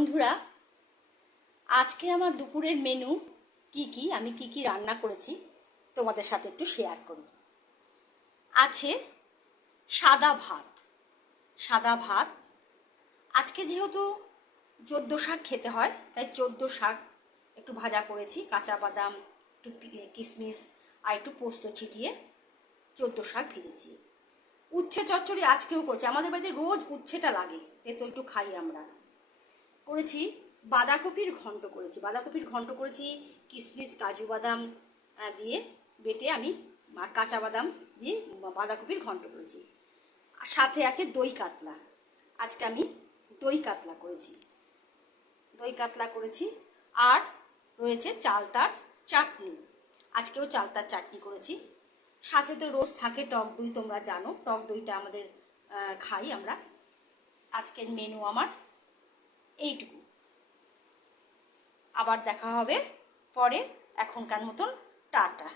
বন্ধুরা, আজকে আমার দুপুরের মেনু আমি কি কি রান্না করেছি তোমাদের সাথে একটু শেয়ার করি। আছে সাদা ভাত। আজকে যেহেতু চোদ্দো শাক খেতে হয়, তাই চোদ্দো শাক একটু ভাজা করেছি, কাঁচা বাদাম, একটু কিশমিশ আর একটু পোস্ত ছিটিয়ে চোদ্দো শাক ভেজেছি। উচ্ছে চচ্চড়ি আজকেও করেছি, আমাদের বাড়িতে রোজ উচ্ছেটা লাগে, তেতো একটু খাই আমরা। করেছি বাঁধাকপির ঘন্ট করেছি কিশমিশ কাজু বাদাম দিয়ে বেটে আমি, আর কাঁচা বাদাম দিয়ে বাঁধাকপির ঘন্ট করেছি। আর সাথে আছে দই কাতলা। আজকে আমি দই কাতলা করেছি। আর রয়েছে চালতার চাটনি, আজকেও চালতার চাটনি করেছি। সাথে তো রোজ থাকে টক দই, তোমরা জানো টক দইটা আমাদের খাই আমরা। আজকের মেনু আমার এইটুকু। আবার দেখা হবে পরে, এখনকার মতন টাটা।